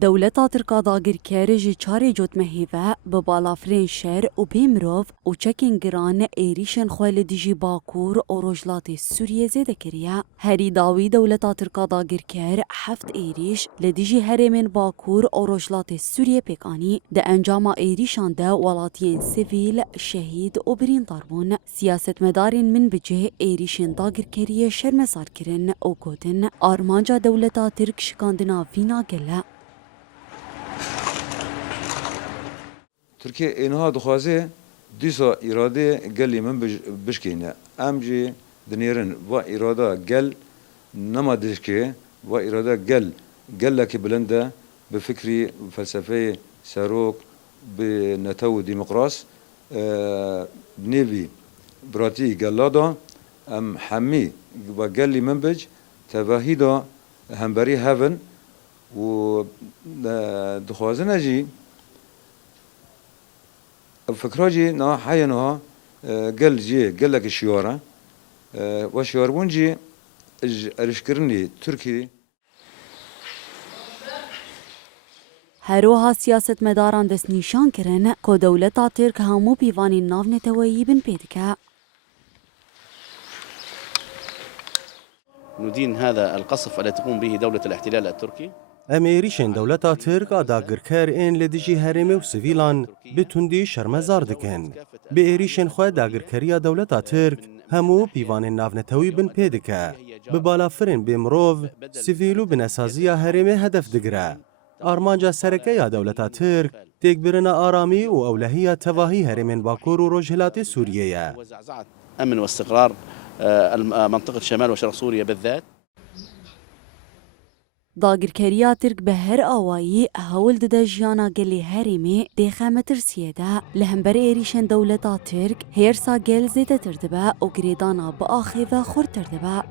دولتا ترکا داگیرکر جی چاری جوت مهیوه به بالافرین شهر و بیمروف و چکین گران ایریشن خوال دیجی باکور و روجلات سوریه زیده کریه. هری داوی دولتا ترکا داگیرکر هفت ایریش لدیجی هرمین باکور و روجلات سوریه پیکانی ده انجام ایریشان ده ولاتین سیویل شهید و برین داربون. سیاست مدارین من بجه ایریشن داگیرکریه شرمسار کرن و گوتن آرمانجا دولتا ترک شکاندنا وینا گله. ترکیه اینها دخوازه دیسا اراده گلی من بشکینه امجی دنیرن و اراده گل نما دشکه و اراده گل که بلنده به فکری فلسفه سروک به نتو ديمقراس نيفي براتي قلادا ام حمي وقالي منبج تباهيدا همبري هافن و دخوازنا جي فكراجي نا حينها قال لك الشيوره وشيورونجي ارشكرني تركي هروها سیاست مداران دست نیشان کرن که دولتا ترک همو پیوانی ناو نتوایی بن پیدکه. ندين هذا القصف الذي تقوم به دولة الاحتلال التركي. امریشن دولتا ترک داگرکر این لدیجی هرمی و سویلان بتوندی شرمزار دکن. به ایریشن خود داگرکریا دولتا ترک همو پیوان ناونتوی بن پیدکه. به بالافرین بمروف سویلو بنسازیا هرمی هدف دگره. آرمانجا سرکه یا دولتا ترک تکبرنا آرامی و اولهیه تواهی هرمین باکور و رجهلات سوریه. امن واستقرار منطقة شمال وشرق سوريا بالذات. داگرکریا ترک به هر آوایی هول ده جیانا گلی هرمی دیخه مترسیه ده لهمبر ایریشن دولتا ترک هرسا گل زیده تردبه و گریدانا با آخیوه خور تردبه.